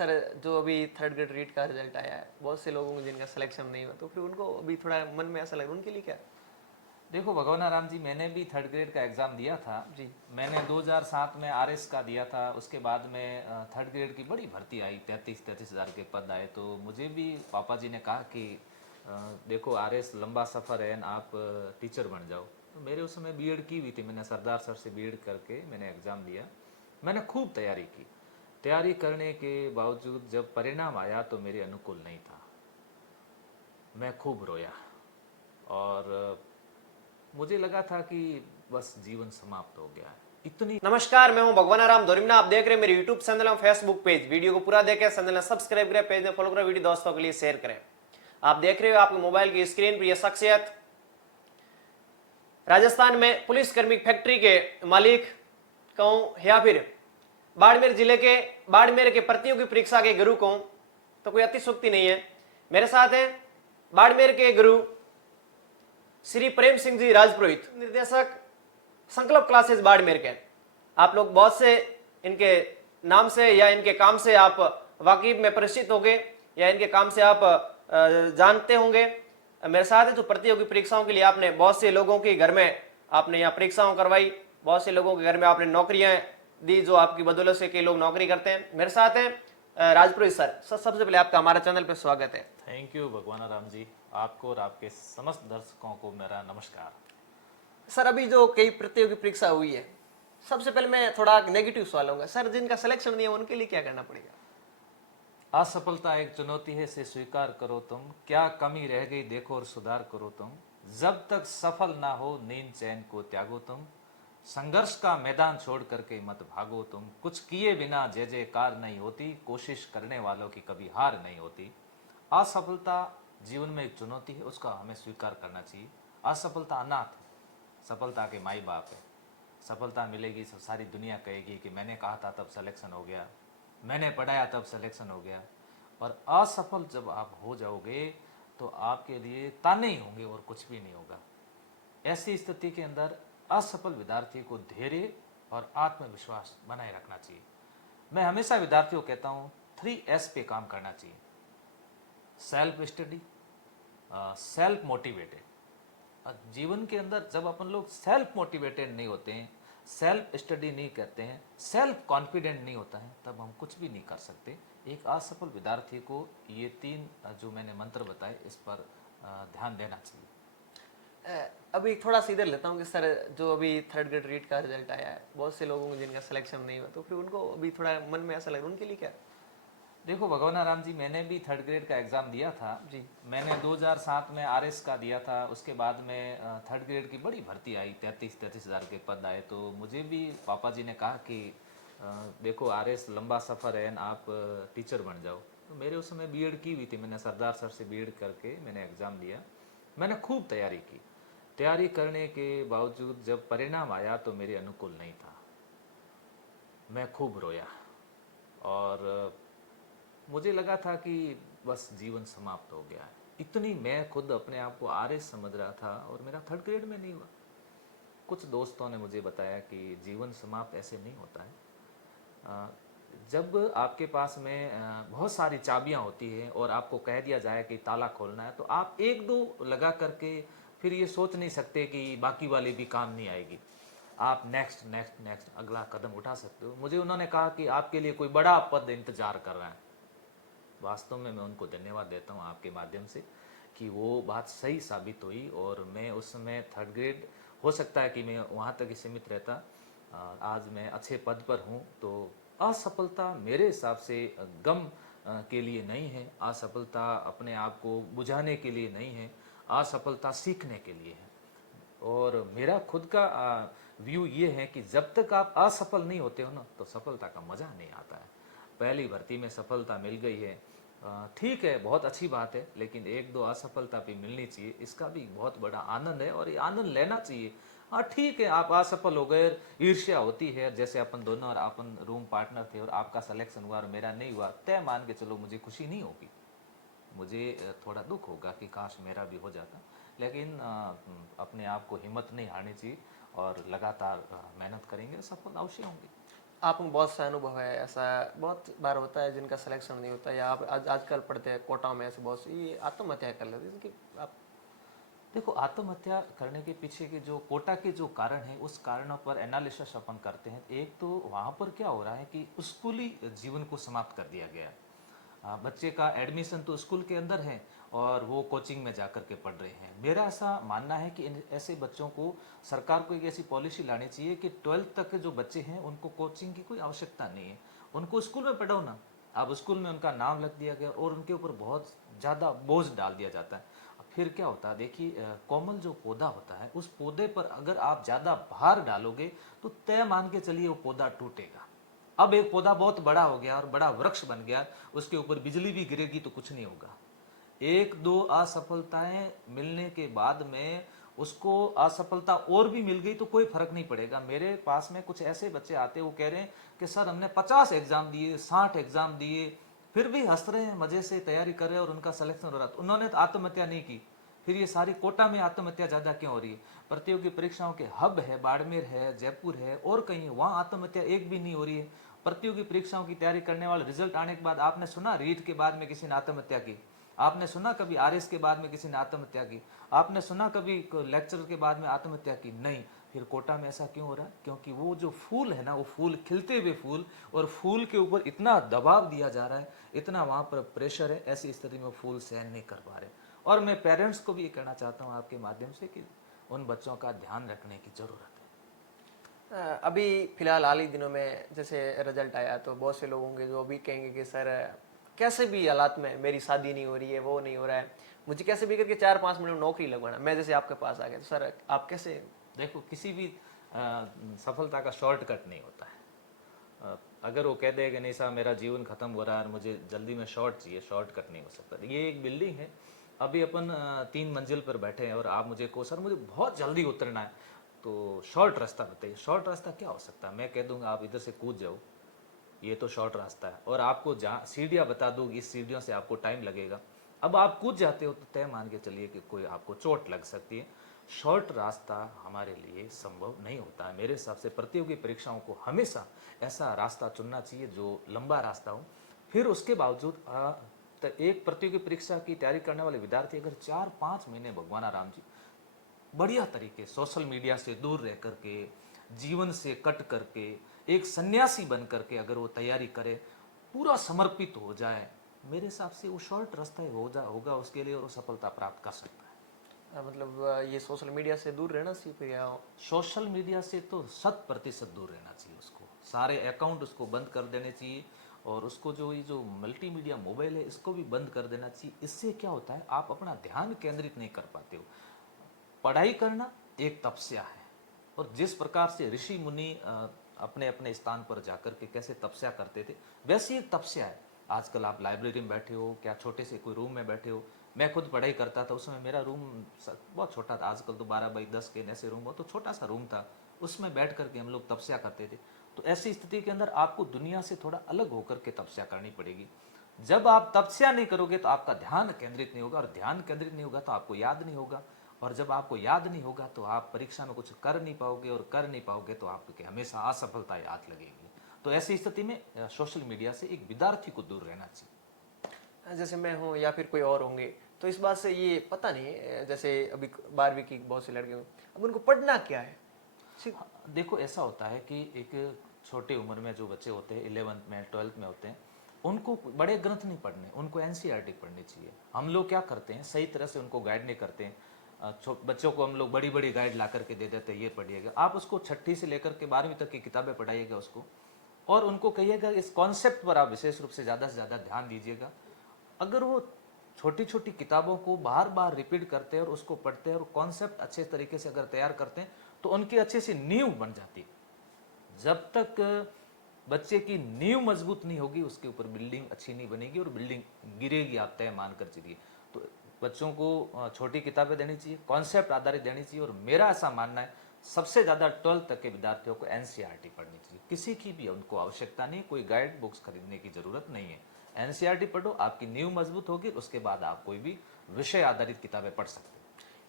Sir जो अभी third grade REET का रिजल्ट आया है, बहुत से लोगों को जिनका सिलेक्शन नहीं हुआ, तो फिर उनको अभी थोड़ा मन में ऐसा लगा, उनके लिए क्या? देखो भगवाना राम जी, मैंने भी थर्ड ग्रेड का एग्ज़ाम दिया था। जी। मैंने 2007 में आरएस का दिया था। उसके बाद में थर्ड ग्रेड की बड़ी भर्ती आई, 33 हज़ार के पद आए। तो मुझे भी पापा जी ने कहा कि देखो आरएस लंबा सफ़र है, आप टीचर बन जाओ। तो मेरे उस समय बीएड की हुई थी, मैंने सरदार सर से बीएड करके मैंने एग्ज़ाम दिया। मैंने खूब तैयारी की। तैयारी करने के बावजूद जब परिणाम आया तो मेरे अनुकूल नहीं था। मैं खूब रोया और मुझे लगा था कि बस जीवन समाप्त हो गया है। इतनी नमस्कार, मैं हूं भगवान राम धोरिमना। आप देख रहे हैं मेरे यूट्यूब चैनल और फेसबुक पेज। वीडियो को पूरा देखें, चैनल ने सब्सक्राइब करें, पेज ने फॉलो करें, वीडियो दोस्तों के लिए शेयर करें। आप देख रहे हो आपके मोबाइल की स्क्रीन पर यह शख्सियत राजस्थान में पुलिसकर्मी फैक्ट्री के मालिक कहूं या फिर बाड़मेर जिले के बाड़मेर के प्रतियोगी परीक्षा के गुरु कहूं तो कोई अतिशोक्ति नहीं है। मेरे साथ है बाड़मेर के गुरु श्री प्रेम सिंह जी राजपुरोहित, निर्देशक संकल्प क्लासेस बाड़मेर के। आप लोग बहुत से इनके नाम से या इनके काम से आप वाकिफ में परिचित होंगे या इनके काम से आप जानते होंगे। मेरे साथ है जो प्रतियोगी परीक्षाओं के लिए आपने बहुत से लोगों के घर में आपने यहाँ परीक्षाओं करवाई, बहुत से लोगों के घर में आपने नौकरियां दी, जो आपकी बदौलत से कई लोग नौकरी करते हैं। मेरे साथ हैं राजपुरोहित सर। सबसे पहले आपका हमारे चैनल पर स्वागत है। थैंक यू भगवान राम जी, आपको और आपके समस्त दर्शकों को मेरा नमस्कार। सर अभी जो कई प्रतियोगी परीक्षा हुई है, सबसे पहले मैं थोड़ा नेगेटिव सवाल होगा सर, जिनका सिलेक्शन नहीं है उनके लिए क्या करना पड़ेगा? असफलता एक चुनौती है, से स्वीकार करो तुम, क्या कमी रह गई देखो और सुधार करो तुम। जब तक सफल ना हो नींद चैन को त्यागो तुम, संघर्ष का मैदान छोड़ करके मत भागो तुम। कुछ किए बिना जय जयकार नहीं होती, कोशिश करने वालों की कभी हार नहीं होती। असफलता जीवन में एक चुनौती है, उसका हमें स्वीकार करना चाहिए। असफलता अनाथ है, सफलता के माई बाप है। सफलता मिलेगी सब सारी दुनिया कहेगी कि मैंने कहा था तब सिलेक्शन हो गया, मैंने पढ़ाया तब सिलेक्शन हो गया। और असफल जब आप हो जाओगे तो आपके लिए ताने ही होंगे और कुछ भी नहीं होगा। ऐसी स्थिति के अंदर असफल विद्यार्थी को धैर्य और आत्मविश्वास बनाए रखना चाहिए। मैं हमेशा विद्यार्थियों को कहता हूँ 3S पे काम करना चाहिए। Self study, self motivated. जीवन के अंदर जब अपन लोग सेल्फ मोटिवेटेड नहीं होते हैं, सेल्फ स्टडी नहीं करते हैं, सेल्फ कॉन्फिडेंट नहीं होता है, तब हम कुछ भी नहीं कर सकते। एक असफल विद्यार्थी को ये 3 जो मैंने मंत्र बताए, इस पर ध्यान देना चाहिए। अभी थोड़ा सा इधर लेता हूँ कि सर जो अभी थर्ड ग्रेड रीट का रिजल्ट आया है, बहुत से लोगों को जिनका सिलेक्शन नहीं हुआ, तो फिर उनको अभी थोड़ा मन में ऐसा लग रहा है, उनके लिए क्या? देखो भगवाना राम जी, मैंने भी थर्ड ग्रेड का एग्ज़ाम दिया था। जी। मैंने 2007 में आरएस का दिया था। उसके बाद में थर्ड ग्रेड की बड़ी भर्ती आई, 33 हज़ार के पद आए। तो मुझे भी पापा जी ने कहा कि देखो आरएस लंबा सफ़र है, आप टीचर बन जाओ। तो मेरे उस समय बीएड की हुई थी, मैंने सरदार सर से बीएड करके मैंने एग्ज़ाम दिया। मैंने खूब तैयारी की। तैयारी करने के बावजूद जब परिणाम आया तो मेरे अनुकूल नहीं था। मैं खूब रोया और मुझे लगा था कि बस जीवन समाप्त हो गया है। इतनी मैं खुद अपने आप को आरएस समझ रहा था और मेरा थर्ड ग्रेड में नहीं हुआ। कुछ दोस्तों ने मुझे बताया कि जीवन समाप्त ऐसे नहीं होता है। जब आपके पास में बहुत सारी चाबियां होती हैं और आपको कह दिया जाए कि ताला खोलना है, तो आप एक दो लगा करके फिर ये सोच नहीं सकते कि बाकी वाली भी काम नहीं आएगी। आप नेक्स्ट नेक्स्ट नेक्स्ट अगला कदम उठा सकते हो। मुझे उन्होंने कहा कि आपके लिए कोई बड़ा पद इंतजार कर रहा है। वास्तव में मैं उनको धन्यवाद देता हूँ आपके माध्यम से कि वो बात सही साबित हुई। और मैं उस समय थर्ड ग्रेड, हो सकता है कि मैं वहाँ तक ही सीमित रहता, आज मैं अच्छे पद पर हूँ। तो असफलता मेरे हिसाब से गम के लिए नहीं है, असफलता अपने आप को बुझाने के लिए नहीं है, असफलता सीखने के लिए है। और मेरा खुद का व्यू ये है कि जब तक आप असफल नहीं होते हो ना, तो सफलता का मज़ा नहीं आता है। पहली भर्ती में सफलता मिल गई है, ठीक है, बहुत अच्छी बात है, लेकिन एक दो असफलता भी मिलनी चाहिए, इसका भी बहुत बड़ा आनंद है और ये आनंद लेना चाहिए। हाँ ठीक है, आप असफल हो गए, ईर्ष्या होती है, जैसे अपन दोनों और अपन रूम पार्टनर थे और आपका सिलेक्शन हुआ और मेरा नहीं हुआ, तय मान के चलो मुझे खुशी नहीं होगी, मुझे थोड़ा दुख होगा कि काश मेरा भी हो जाता। लेकिन अपने आप को हिम्मत नहीं हारनी चाहिए और लगातार मेहनत करेंगे, सफल अवश्य होंगे। आपको बहुत सा अनुभव है, ऐसा बहुत बार होता है जिनका सिलेक्शन नहीं होता, या आप आजकल पढ़ते हैं कोटा में ऐसे बहुत सी ये आत्महत्या कर लेते हैं, इनकी आप। देखो, आत्महत्या करने के पीछे के जो कोटा के जो कारण है, उस कारणों पर एनालिसिस अपन करते हैं। एक तो वहाँ पर क्या हो रहा है कि स्कूली जीवन को समाप्त कर दिया गया है। बच्चे का एडमिशन तो स्कूल के अंदर है और वो कोचिंग में जाकर के पढ़ रहे हैं। मेरा ऐसा मानना है कि ऐसे बच्चों को सरकार को एक ऐसी पॉलिसी लानी चाहिए कि 12th तक के जो बच्चे हैं उनको कोचिंग की कोई आवश्यकता नहीं है, उनको स्कूल में पढ़ाओ ना। अब स्कूल में उनका नाम लग दिया गया और उनके ऊपर बहुत ज़्यादा बोझ डाल दिया जाता है। फिर क्या होता है, देखिए, कोमल जो पौधा होता है, उस पौधे पर अगर आप ज़्यादा भार डालोगे तो तय मान के चलिए वो पौधा टूटेगा। अब एक पौधा बहुत बड़ा हो गया और बड़ा वृक्ष बन गया, उसके ऊपर बिजली भी गिरेगी तो कुछ नहीं होगा। एक दो असफलताएं मिलने के बाद में उसको असफलता और भी मिल गई तो कोई फर्क नहीं पड़ेगा। मेरे पास में कुछ ऐसे बच्चे आते, वो कह रहे हैं कि सर हमने 50 एग्जाम दिए, 60 एग्जाम दिए, फिर भी हंस रहे हैं, मजे से तैयारी कर रहे हैं और उनका सिलेक्शन हो रहा। तो उन्होंने तो आत्महत्या नहीं की, फिर ये सारी कोटा में आत्महत्या ज्यादा क्यों हो रही है? प्रतियोगी परीक्षाओं के हब है, बाड़मेर है, जयपुर है और कहीं, वहां आत्महत्या एक भी नहीं हो रही है। प्रतियोगी परीक्षाओं की तैयारी करने वाले रिजल्ट आने के बाद आपने सुना रीट के बाद में किसी ने आत्महत्या की? आपने सुना कभी आरएस के बाद में किसी ने आत्महत्या की? आपने सुना कभी लेक्चर के बाद में आत्महत्या की? नहीं। फिर कोटा में ऐसा क्यों हो रहा है? क्योंकि वो जो फूल है ना, वो फूल, खिलते हुए फूल, और फूल के ऊपर इतना दबाव दिया जा रहा है, इतना वहां पर प्रेशर है, ऐसी स्थिति में फूल सहन नहीं कर पा रहे। और मैं पेरेंट्स को भी ये कहना चाहता हूँ आपके माध्यम से कि उन बच्चों का ध्यान रखने की जरूरत है। अभी फिलहाल हाल ही दिनों में जैसे रिजल्ट आया तो बहुत से लोग होंगे जो अभी कहेंगे कि सर कैसे भी हालात में मेरी शादी नहीं हो रही है, वो नहीं हो रहा है, मुझे कैसे भी करके 4-5 मिनट में नौकरी लगवाना। मैं जैसे आपके पास आ गया तो सर आप कैसे। देखो, किसी भी सफलता का शॉर्टकट नहीं होता है। अगर वो कह दे कि नहीं साहब मेरा जीवन खत्म हो रहा है और मुझे जल्दी में शॉर्ट चाहिए, शॉर्टकट नहीं हो सकता। ये एक बिल्डिंग है, अभी अपन 3 मंजिल पर बैठे हैं और आप मुझे कहो सर मुझे बहुत जल्दी उतरना है, तो शॉर्ट रास्ता बताइए। शॉर्ट रास्ता क्या हो सकता है? मैं कह दूंगा आप इधर से कूद जाओ, ये तो शॉर्ट रास्ता है। और आपको जहाँ सीढ़ियाँ बता दूँ, इस सीढ़ियों से आपको टाइम लगेगा। अब आप कूद जाते हो तो तय मान के चलिए कि कोई आपको चोट लग सकती है। शॉर्ट रास्ता हमारे लिए संभव नहीं होता है। मेरे हिसाब से प्रतियोगी परीक्षाओं को हमेशा ऐसा रास्ता चुनना चाहिए जो लंबा रास्ता हो। फिर उसके बावजूद तो एक प्रतियोगी परीक्षा की तैयारी करने वाले विद्यार्थी अगर 4-5 महीने, भगवान राम जी, बढ़िया तरीके सोशल मीडिया से दूर रह करके, जीवन से कट करके, एक सन्यासी बन करके अगर वो तैयारी करे, पूरा समर्पित हो जाए, मेरे हिसाब से वो शॉर्ट रास्ता ही होगा उसके लिए और वो सफलता प्राप्त कर सकता है। मतलब ये सोशल मीडिया से दूर रहना चाहिए फिर, या सोशल मीडिया से तो 100% दूर रहना चाहिए उसको। सारे अकाउंट उसको बंद कर देने चाहिए और उसको जो ये जो मल्टीमीडिया मोबाइल है इसको भी बंद कर देना चाहिए। इससे क्या होता है, आप अपना ध्यान केंद्रित नहीं कर पाते हो। पढ़ाई करना एक तपस्या है, और जिस प्रकार से ऋषि मुनि अपने अपने स्थान पर जाकर के कैसे तपस्या करते थे, वैसी एक तपस्या है। आजकल आप लाइब्रेरी में बैठे हो, क्या छोटे से कोई रूम में बैठे हो। मैं खुद पढ़ाई करता था, उस समय मेरा रूम बहुत छोटा था, आजकल तो 12x10 के ऐसे रूम हो, तो छोटा सा रूम था, उसमें बैठ करके हम लोग तपस्या करते थे। तो ऐसी स्थिति के अंदर आपको दुनिया से थोड़ा अलग होकर के तपस्या करनी पड़ेगी। जब आप तपस्या नहीं करोगे तो आपका ध्यान केंद्रित नहीं होगा, और ध्यान केंद्रित नहीं होगा तो आपको याद नहीं होगा, और जब आपको याद नहीं होगा तो आप परीक्षा में कुछ कर नहीं पाओगे, और कर नहीं पाओगे तो आपको हमेशा असफलता याद लगेगी। तो ऐसी स्थिति में सोशल मीडिया से एक विद्यार्थी को दूर रहना चाहिए। जैसे मैं हूँ या फिर कोई और होंगे तो इस बात से ये पता नहीं है, जैसे अभी 12वीं की बहुत से लड़के हों, अब उनको पढ़ना क्या है। देखो, ऐसा होता है कि एक छोटी उम्र में जो बच्चे होते हैं, 11th में 12th में होते हैं, उनको बड़े ग्रंथ नहीं पढ़ने, उनको एनसीईआरटी पढ़नी चाहिए। हम लोग क्या करते हैं, सही तरह से उनको गाइड नहीं करते हैं। बच्चों को हम लोग बड़ी बड़ी गाइड ला करके दे देते हैं, ये पढ़िएगा। आप उसको 6ठी से लेकर के 12वीं तक की किताबें पढ़ाइएगा उसको, और उनको कहिएगा इस कॉन्सेप्ट पर आप विशेष रूप से ज़्यादा ध्यान दीजिएगा। अगर वो छोटी छोटी किताबों को बार बार रिपीट करते हैं और उसको पढ़ते हैं और कॉन्सेप्ट अच्छे तरीके से अगर तैयार करते हैं तो उनकी अच्छे से नींव बन जाती है। जब तक बच्चे की नींव मजबूत नहीं होगी, उसके ऊपर बिल्डिंग अच्छी नहीं बनेगी, और बिल्डिंग गिरेगी, आप तय मान कर चलिए। तो बच्चों को छोटी किताबें देनी चाहिए, कॉन्सेप्ट आधारित देनी चाहिए, और मेरा ऐसा मानना है सबसे ज़्यादा 12th तक के विद्यार्थियों को एनसीईआरटी पढ़नी चाहिए। किसी की भी उनको आवश्यकता नहीं, कोई गाइड बुक्स खरीदने की जरूरत नहीं है। एनसीईआरटी पढ़ो, आपकी नींव मजबूत होगी, उसके बाद आप कोई भी विषय आधारित किताबें पढ़ सकते हैं।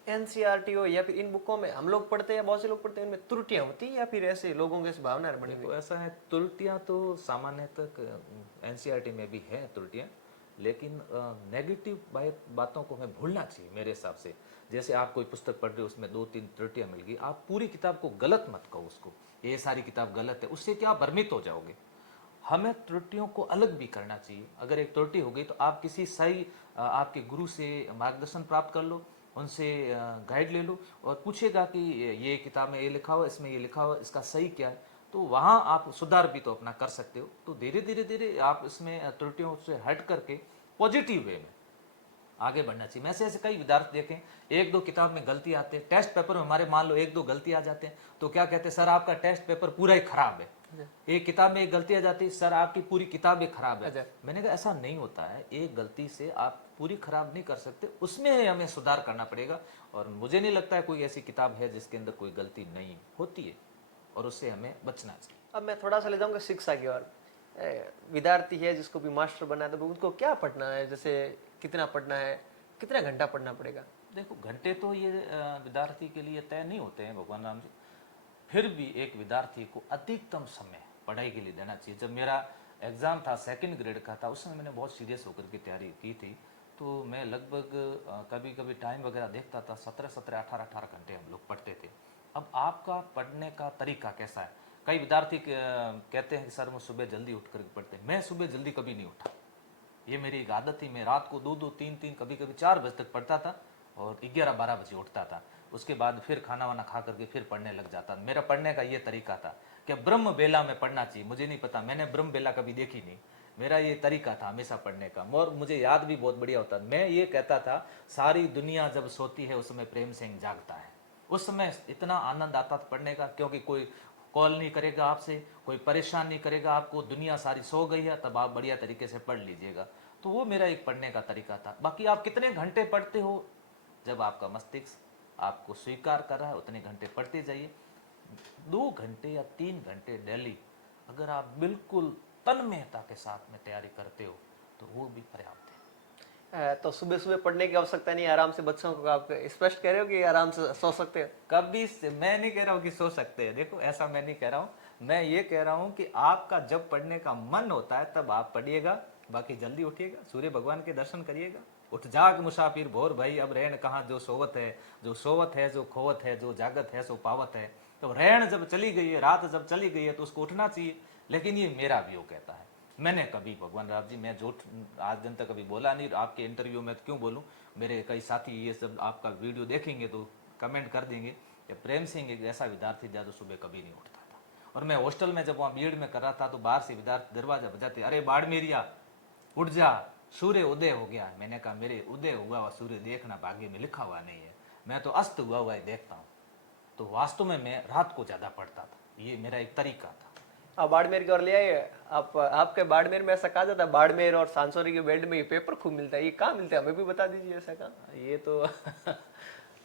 एनसीईआरटी हो या फिर इन बुकों में हम लोग पढ़ते हैं, बहुत से लोग पढ़ते हैं, इनमें त्रुटियां होती हैं या फिर ऐसे लोगों के भावना बनी हुई? देखो ऐसा है, त्रुटियां तो सामान्य तक एनसीईआरटी में भी है त्रुटियां, लेकिन नेगेटिव बातों को हमें भूलना चाहिए मेरे हिसाब से। जैसे आप कोई पुस्तक पढ़ रहे हो, उसमें 2-3 त्रुटियां मिल गई, आप पूरी किताब को गलत मत कहो उसको, ये सारी किताब गलत है, उससे क्या भ्रमित हो जाओगे। हमें त्रुटियों को अलग भी करना चाहिए। अगर एक त्रुटि हो गई तो आप किसी सही आपके गुरु से मार्गदर्शन प्राप्त कर लो, उनसे गाइड ले लो और पूछेगा कि ये किताब में ये लिखा हुआ, इसमें ये लिखा हुआ, इसका सही क्या है, तो वहाँ आप सुधार भी तो अपना कर सकते हो। तो धीरे धीरे धीरे आप इसमें त्रुटियों से हट करके पॉजिटिव वे में आगे बढ़ना चाहिए। मैं ऐसे कई विद्यार्थी देखें, एक दो किताब में गलती आते हैं, टेस्ट पेपर में हमारे मान लो एक दो गलती आ जाते हैं, तो क्या कहते हैं, सर आपका टेस्ट पेपर पूरा ही खराब है। एक किताब में एक गलती आ जाती है, सर आपकी पूरी किताब ही खराब है। मैंने कहा ऐसा नहीं होता है, एक गलती से आप पूरी खराब नहीं कर सकते, उसमें हमें सुधार करना पड़ेगा। और मुझे नहीं लगता है कोई ऐसी किताब है जिसके अंदर कोई गलती नहीं होती है, और उससे हमें बचना चाहिए। अब मैं थोड़ा सा ले जाऊंगा शिक्षा की ओर। विद्यार्थी है जिसको भी मास्टर बनना है, तो उनको क्या पढ़ना है, जैसे कितना पढ़ना है, कितना घंटा पढ़ना पड़ेगा? देखो घंटे तो ये विद्यार्थी के लिए तय नहीं होते हैं भगवान राम जी, फिर भी एक विद्यार्थी को अधिकतम समय पढ़ाई के लिए देना चाहिए। जब मेरा एग्ज़ाम था 2nd ग्रेड का था, उस समय मैंने बहुत सीरियस होकर के तैयारी की थी, तो मैं लगभग कभी कभी टाइम वगैरह देखता था, 17-17, 18-18 घंटे हम लोग पढ़ते थे। अब आपका पढ़ने का तरीका कैसा है? कई विद्यार्थी कहते हैं कि सर मैं सुबह जल्दी उठ कर पढ़ते हैं। मैं सुबह जल्दी कभी नहीं उठा, ये मेरी एक आदत थी। मैं रात को 2-2, 3-3, कभी कभी 4 बजे तक पढ़ता था और 11-12 बजे उठता था। उसके बाद फिर खाना वाना खा करके फिर पढ़ने लग जाता। मेरा पढ़ने का ये तरीका था कि ब्रह्म बेला में पढ़ना चाहिए। मुझे नहीं पता, मैंने ब्रह्म बेला कभी देखी नहीं, मेरा ये तरीका था हमेशा पढ़ने का। और मुझे याद भी बहुत बढ़िया होता। मैं ये कहता था, सारी दुनिया जब सोती है उस समय प्रेम सिंह जागता है। उस समय इतना आनंद आता था पढ़ने का, क्योंकि कोई कॉल नहीं करेगा आपसे, कोई परेशान नहीं करेगा आपको, दुनिया सारी सो गई है, तब आप बढ़िया तरीके से पढ़ लीजिएगा। तो वो मेरा एक पढ़ने का तरीका था। बाकी आप कितने घंटे पढ़ते हो, जब आपका मस्तिष्क आपको स्वीकार कर रहा है उतने घंटे पढ़ते जाइए। 2 घंटे या 3 घंटे डेली अगर आप बिल्कुल तन्मयता के साथ में तैयारी करते हो तो वो भी पर्याप्त है। तो सुबह सुबह पढ़ने की आवश्यकता नहीं, आराम से बच्चों को आप स्पष्ट कह रहे हो कि आराम से सो सकते हैं? कभी से मैं नहीं कह रहा हूँ कि सो सकते हैं, देखो ऐसा मैं नहीं कह रहा हूँ। मैं ये कह रहा हूँ कि आपका जब पढ़ने का मन होता है तब आप पढ़िएगा, बाकी जल्दी उठिएगा, सूर्य भगवान के दर्शन करिएगा। उठ जाग मुसाफिर भोर भई, अब रहन कहाँ जो सोवत है, जो सोवत है जो खोवत है, जो जागत है सो पावत है। तो रहन जब चली गई है, रात जब चली गई है, तो उसको उठना चाहिए। लेकिन ये मेरा व्यू कहता है। मैंने कभी भगवान राम जी, मैं झूठ आज दिन तक कभी बोला नहीं, आपके इंटरव्यू में क्यों बोलूं। मेरे कई साथी ये सब आपका वीडियो देखेंगे तो कमेंट कर देंगे कि प्रेम सिंह एक ऐसा विद्यार्थी था जो सुबह कभी नहीं उठता था। और मैं हॉस्टल में जब वहाँ बीएड में कर रहा था तो बाहर से विद्यार्थी दरवाजा बजाते, अरे बाड़मेरिया उठ जा, सूर्य उदय हो गया है। मैंने कहा मेरे उदय हुआ हुआ सूर्य देखना भाग्य में लिखा हुआ नहीं है, मैं तो अस्त हुआ हुआ ही देखता हूँ। तो वास्तव में मैं रात को ज़्यादा पढ़ता था, ये मेरा एक तरीका था। आप बाड़मेर की ओर ले आइए। आप आपके बाड़मेर में ऐसा कहा जाता है, बाड़मेर और सांसोरी के बेल्ट में ये पेपर खूब मिलता है, ये कहाँ मिलता है, हमें भी बता दीजिए ऐसा कहाँ? ये तो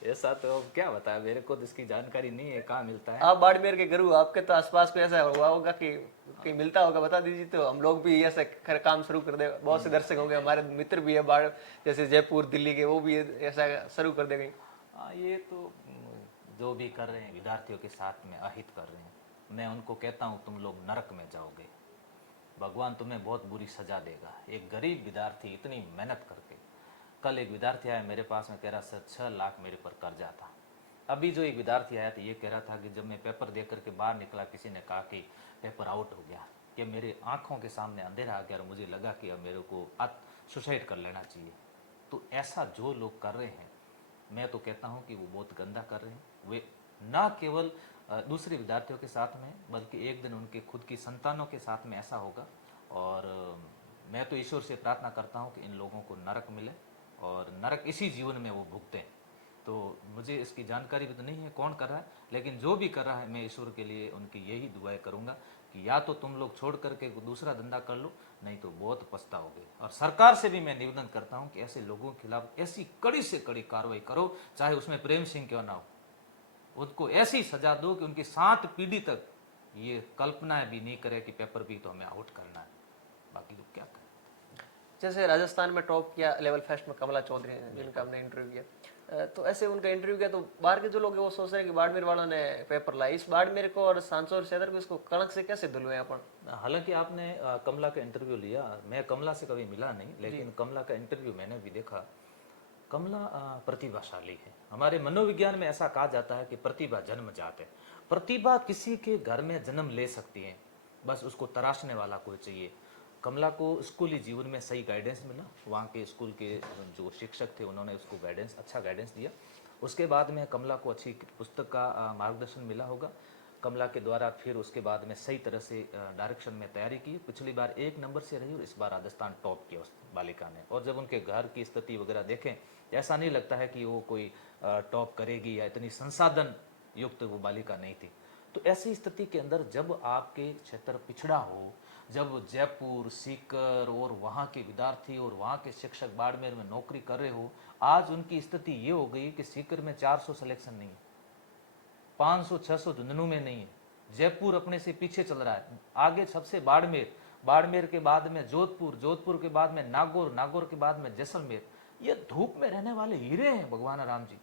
ऐसा तो क्या बताया, मेरे को तो इसकी जानकारी नहीं है कहाँ मिलता है। आप बाड़मेर के गुरु, आपके तो आसपास कोई ऐसा हुआ होगा कि कहीं मिलता होगा, बता दीजिए तो हम लोग भी ऐसे काम शुरू कर दे। बहुत से दर्शक होंगे, हमारे मित्र भी है बाढ़ जैसे जयपुर दिल्ली के, वो भी ऐसा शुरू कर देंगे। हाँ, ये तो जो भी कर रहे हैं विद्यार्थियों के साथ में अहित कर रहे हैं। मैं उनको कहता हूँ तुम लोग नरक में जाओगे, भगवान तुम्हें बहुत बुरी सजा देगा। एक गरीब विद्यार्थी इतनी मेहनत करके, कल एक विद्यार्थी आया मेरे पास में, कह रहा सर 6 लाख मेरे पर कर्जा था। अभी जो एक विद्यार्थी आया तो ये कह रहा था कि जब मैं पेपर दे करके बाहर निकला, किसी ने कहा कि पेपर आउट हो गया, कि मेरे आंखों के सामने अंधेरा आ गया और मुझे लगा कि अब मेरे को सुसाइड कर लेना चाहिए। तो ऐसा जो लोग कर रहे हैं, मैं तो कहता हूँ कि वो बहुत गंदा कर रहे हैं। वे ना केवल दूसरे विद्यार्थियों के साथ में, बल्कि एक दिन उनके खुद की संतानों के साथ में ऐसा होगा। और मैं तो ईश्वर से प्रार्थना करता हूँ कि इन लोगों को नरक मिले और नरक इसी जीवन में वो भुगतें। तो मुझे इसकी जानकारी भी तो नहीं है कौन कर रहा है, लेकिन जो भी कर रहा है मैं ईश्वर के लिए उनकी यही दुआएं करूँगा कि या तो तुम लोग छोड़ करके दूसरा धंधा कर लो, नहीं तो बहुत पछताओगे। और सरकार से भी मैं निवेदन करता हूँ कि ऐसे लोगों के खिलाफ ऐसी कड़ी से कड़ी कार्रवाई करो, चाहे उसमें प्रेम सिंह क्यों ना हो, उनको ऐसी सजा दो कि उनकी 7 पीढ़ी तक ये कल्पना भी नहीं करे कि पेपर भी तो हमें आउट करना है। बाकी तो क्या करें। जैसे राजस्थान में टॉप किया लेवल फेस्ट में कमला चौधरी हैं जिनका हमने इंटरव्यू किया, तो ऐसे उनका इंटरव्यू किया तो बाहर के जो लोग हैं वो सोच रहे हैं कि बाड़मेर वालों ने पेपर लाया, इस बाड़मेर को और सांचौर शहर को इसको कणक से कैसे धुलवे अपन? हालांकि आपने कमला का इंटरव्यू लिया, मैं कमला से कभी मिला नहीं, लेकिन कमला का इंटरव्यू मैंने भी देखा। कमला प्रतिभाशाली है। हमारे मनोविज्ञान में ऐसा कहा जाता है कि प्रतिभा जन्मजात है। प्रतिभा किसी के घर में जन्म ले सकती है, बस उसको तराशने वाला कोई चाहिए। कमला को स्कूली जीवन में सही गाइडेंस मिला, वहाँ के स्कूल के जो शिक्षक थे उन्होंने उसको गाइडेंस, अच्छा गाइडेंस दिया। उसके बाद में कमला को अच्छी पुस्तक का मार्गदर्शन मिला होगा। कमला के द्वारा फिर उसके बाद में सही तरह से डायरेक्शन में तैयारी की। पिछली बार 1 नंबर से रही और इस बार राजस्थान टॉप किया उस बालिका ने। और जब उनके घर की स्थिति वगैरह देखें, ऐसा नहीं लगता है कि वो कोई टॉप करेगी या इतनी संसाधन युक्त वो बालिका नहीं थी। तो ऐसी स्थिति के अंदर जब आपके क्षेत्र पिछड़ा हो, जब जयपुर, सीकर और वहाँ के विद्यार्थी और वहाँ के शिक्षक बाड़मेर में नौकरी कर रहे हो, आज उनकी स्थिति ये हो गई कि सीकर में 400 सिलेक्शन नहीं है, 500-600 झुंझुनू में नहीं है, जयपुर अपने से पीछे चल रहा है, आगे सबसे बाड़मेर, बाड़मेर के बाद में जोधपुर, जोधपुर के बाद में नागौर, नागौर के बाद में जैसलमेर। ये धूप में रहने वाले हीरे हैं भगवान राम जी,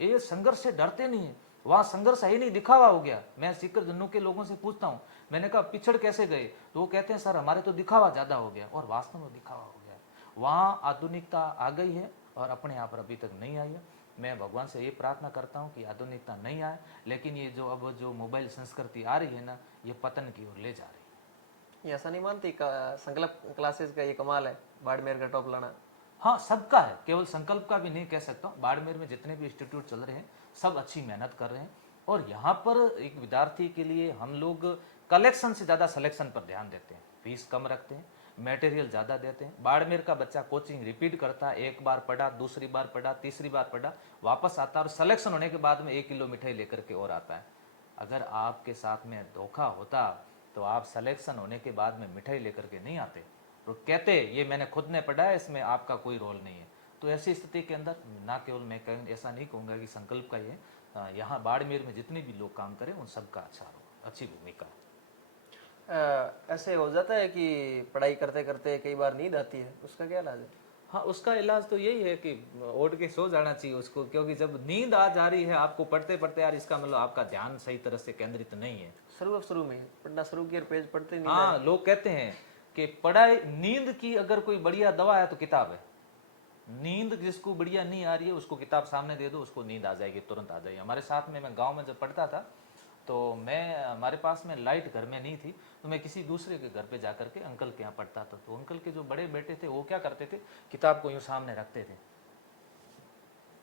ये संघर्ष से डरते नहीं है। वहां संघर्ष है ही नहीं, दिखावा हो गया। मैं सीकर झुंझुनू के लोगों से पूछता हूँ, मैंने कहा पिछड़ कैसे गए, तो वो कहते हैं सर हमारे तो दिखावा ज्यादा हो गया, और वास्तव में दिखावा हो गया। वहाँ आधुनिकता आ गई है और अपने आप अभी तक नहीं आई है। मैं भगवान से ये प्रार्थना करता हूँ कि आधुनिकता नहीं आए, लेकिन ये जो अब जो मोबाइल संस्कृति आ रही है ना, ये पतन की ओर ले जा रही है। ये ऐसा नहीं मानती का संकल्प क्लासेस का ये कमाल है बाड़मेर का टॉप लाना? हाँ, सबका है, केवल संकल्प का भी नहीं कह सकता हूँ। बाड़मेर में जितने भी इंस्टीट्यूट चल रहे हैं सब अच्छी मेहनत कर रहे हैं, और यहाँ पर एक विद्यार्थी के लिए हम लोग कलेक्शन से ज़्यादा सिलेक्शन पर ध्यान देते हैं, फीस कम रखते हैं, मटेरियल ज़्यादा देते हैं। बाड़मेर का बच्चा कोचिंग रिपीट करता है, एक बार पढ़ा, दूसरी बार पढ़ा, तीसरी बार पढ़ा, वापस आता है और सिलेक्शन होने के बाद में 1 किलो मिठाई लेकर के और आता है। अगर आपके साथ में धोखा होता तो आप सिलेक्शन होने के बाद में मिठाई लेकर के नहीं आते, तो कहते ये मैंने खुद ने पढ़ा है, इसमें आपका कोई रोल नहीं है। तो ऐसी स्थिति के अंदर ना केवल मैं ऐसा नहीं कहूँगा कि संकल्प का ये, यहाँ बाड़मेर में जितने भी लोग काम करें उन सबका अच्छा रोल, अच्छी भूमिका है। ऐसे हो जाता है कि पढ़ाई करते करते कई बार नींद आती है, उसका क्या इलाज है? हाँ, उसका इलाज तो यही है कि उठ के सो जाना चाहिए उसको, क्योंकि जब नींद आ जा रही है आपको पढ़ते पढ़ते, यार इसका मतलब आपका ध्यान सही तरह से केंद्रित नहीं है। शुरू में पढ़ना शुरू किया, पेज पढ़ते नहीं। हाँ, लोग कहते हैं कि पढ़ाई, नींद की अगर कोई बढ़िया दवा है तो किताब है। नींद जिसको बढ़िया नहीं आ रही है उसको किताब सामने दे दो, उसको नींद आ जाएगी, तुरंत आ जाएगी। हमारे साथ में, मैं गांव में जब पढ़ता था तो हमारे पास में लाइट घर में नहीं थी, तो मैं किसी दूसरे के घर पे जाकर के अंकल के यहाँ पढ़ता था। तो अंकल के जो बड़े बेटे थे वो क्या करते थे, किताब को यूँ सामने रखते थे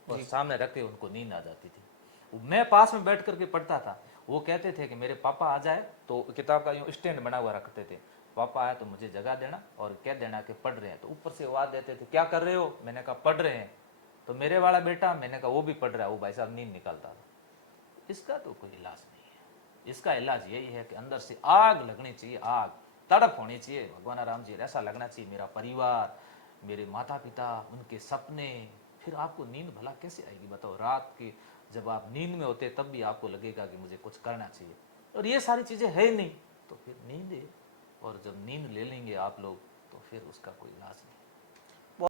और सामने रख के उनको नींद आ जाती थी। मैं पास में बैठ करके पढ़ता था, वो कहते थे कि मेरे पापा आ जाए तो किताब का यूँ स्टैंड बना हुआ रखते थे, पापा आए तो मुझे जगा देना और कह देना कि पढ़ रहे हैं। तो ऊपर से आवाज़ देते थे क्या कर रहे हो, मैंने कहा पढ़ रहे हैं। तो मेरे वाला बेटा, मैंने कहा वो भी पढ़ रहा है, वो भाई साहब नींद निकालता था। इसका तो कोई इलाज नहीं है। इसका इलाज यही है कि अंदर से आग लगनी चाहिए, आग तड़प होनी चाहिए। भगवान राम जी, ऐसा लगना चाहिए मेरा परिवार, मेरे माता पिता, उनके सपने, फिर आपको नींद भला कैसे आएगी बताओ? रात की जब आप नींद में होते तब भी आपको लगेगा कि मुझे कुछ करना चाहिए, और ये सारी चीज़ें है ही नहीं, तो फिर नींद है। और जब नींद ले लेंगे आप लोग तो फिर उसका कोई इलाज नहीं।